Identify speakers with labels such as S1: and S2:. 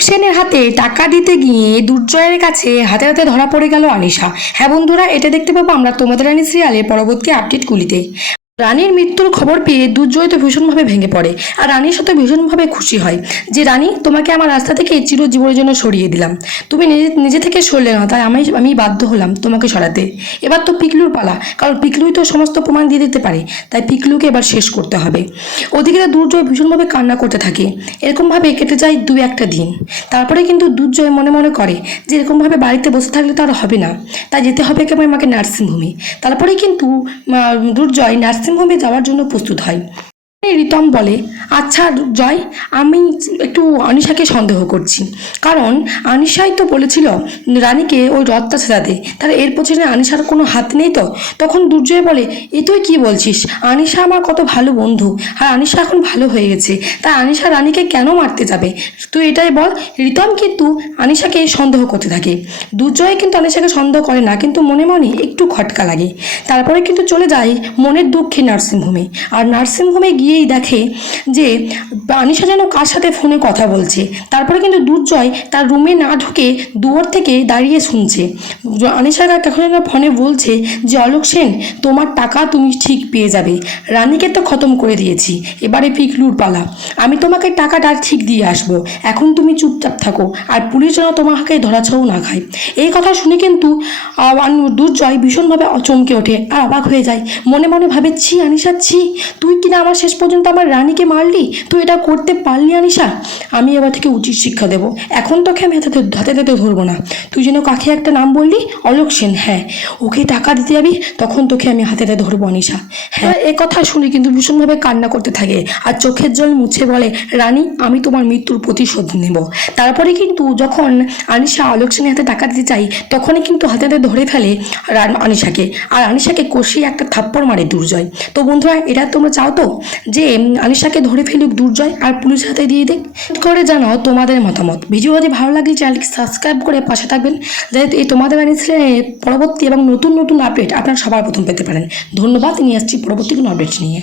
S1: সেনের হাতে টাকা দিতে গিয়ে দুর্জয়ের কাছে হাতে হাতে ধরা পড়ে গেল আনিশা হ্যাঁ বন্ধুরা, এটা দেখতে পাবো আমরা তোমাদের রানী সিরিয়ালের পরবর্তী আপডেটগুলিতে রানীর মৃত্যুর খবর পেয়ে দুর্জয় তো ভীষণভাবে ভেঙে পড়ে। আর রানীর সাথে ভীষণভাবে খুশি হয় যে, রানী, তোমাকে আমার রাস্তা থেকে চিরজীবনের জন্য সরিয়ে দিলাম। তুমি নিজে নিজে থেকে সরলে না, তাই আমি আমি বাধ্য হলাম তোমাকে সরাতে। এবার তো পিকলুর পালা, কারণ পিকলুই তো সমস্ত প্রমাণ দিয়ে দিতে পারে, তাই পিকলুকে এবার শেষ করতে হবে। ওদিকে দুর্জয় ভীষণভাবে কান্না করতে থাকে। এরকমভাবে কেটে যায় দু একটা দিন। তারপরে কিন্তু দুর্জয় মনে মনে করে যে, এরকমভাবে বাড়িতে বসে থাকলে তো আর হবে না। তাই যেতে হবে কেমন আমাকে নার্সিংহোমে। তারপরে কিন্তু দুর্জয় নার্সিংহোমে যাওয়ার জন্য প্রস্তুত হয়। রিতম বলে আচ্ছা জয়, আমি একটু আনিশাকে সন্দেহ করছি। কারণ আনিশাই তো বলেছিল রানীকে ওই রথটা সাজাতে তাহলে এর পেছনে আনিশার কোনো হাত নেই তো? তখন দুর্জয় বলে এ তুই কী বলছিস? আনিশা আমার কত ভালো বন্ধু। আর আনিশা এখন ভালো হয়ে গেছে। তাই আনিশা রানীকে কেন মারতে যাবে? তুই এটাই বল রিতম কিন্তু আনিশাকে সন্দেহ করতে থাকে। দুর্জয় কিন্তু আনিশাকে সন্দেহ করে না, কিন্তু মনে মনে একটু খটকা লাগে। তারপরে কিন্তু চলে যায় মনের দুঃখে নার্সিংহোমে। আর নার্সিংহোমে গিয়েই দেখে যে আনিশা যেন কার সাথে ফোনে কথা বলছে। তারপরে কিন্তু দুর্জয় তার রুমে না ঢুকে দুয়ার থেকে দাঁড়িয়ে শুনছে। আনিশা এখন যেন ফোনে বলছে যে, অলোক সেন, তোমার টাকা তুমি ঠিক পেয়ে যাবে। রানীকে তো খতম করে দিয়েছি। এবারে পিকলুর পালা। আমি তোমাকে টাকাটা ঠিক দিয়ে আসব। এখন তুমি চুপচাপ থাকো আর পুলিশ যেন তোমাকে ধরাছাও না খায়। এই কথা শুনে কিন্তু দুর্জয় ভীষণভাবে চমকে ওঠে আর অবাক হয়ে যায়। মনে মনে ভাবে, ছি, আনিশা, ছি, তুই কিনা আমার শেষ পর্যন্ত আমার রানীকে মারলি? তুই এটা করতে পারলি আনিশা আমি এবার থেকে উচিত শিক্ষা দেবো। এখন তোকে আমি হাতে হাতে হাতে ধরবো না। তুই যেন কাকে একটা নাম বললি? অলোক সেন হ্যাঁ। ওকে টাকা দিতে যাবি, তখন তোকে আমি হাতে হাতে ধরবো আনিশা হ্যাঁ। এ কথা শুনে, কিন্তু ভীষণভাবে কান্না করতে থাকে। আর চোখের জল মুছে বলে, রানী, আমি তোমার মৃত্যুর প্রতিশোধ নেব। তারপরে কিন্তু যখন আনিশা অলোক সেনের হাতে টাকা দিতে চাই, তখনই কিন্তু হাতে হাতে ধরে ফেলে আনিশাকে। আর আনিশাকে কষিয়ে একটা থাপ্পড় মারে দুর্জয়। তো বন্ধুরা এটা তোমরা চাও তো? যে আলিশাকে ধরে ফেলুক দুর্জয় আর পুলিশ হাতে দিয়ে দিক। করে জানাও তোমাদের মতামত। ভিডিও যদি ভালো লাগলে চ্যানেলটি সাবস্ক্রাইব করে পাশে থাকবেন। যাতে এই তোমাদের বানিয়েছিলেন পরবর্তী এবং নতুন নতুন আপডেট আপনারা সবার প্রথম পেতে পারেন। ধন্যবাদ, নিয়ে আসছি পরবর্তী কোনো আপডেট নিয়ে।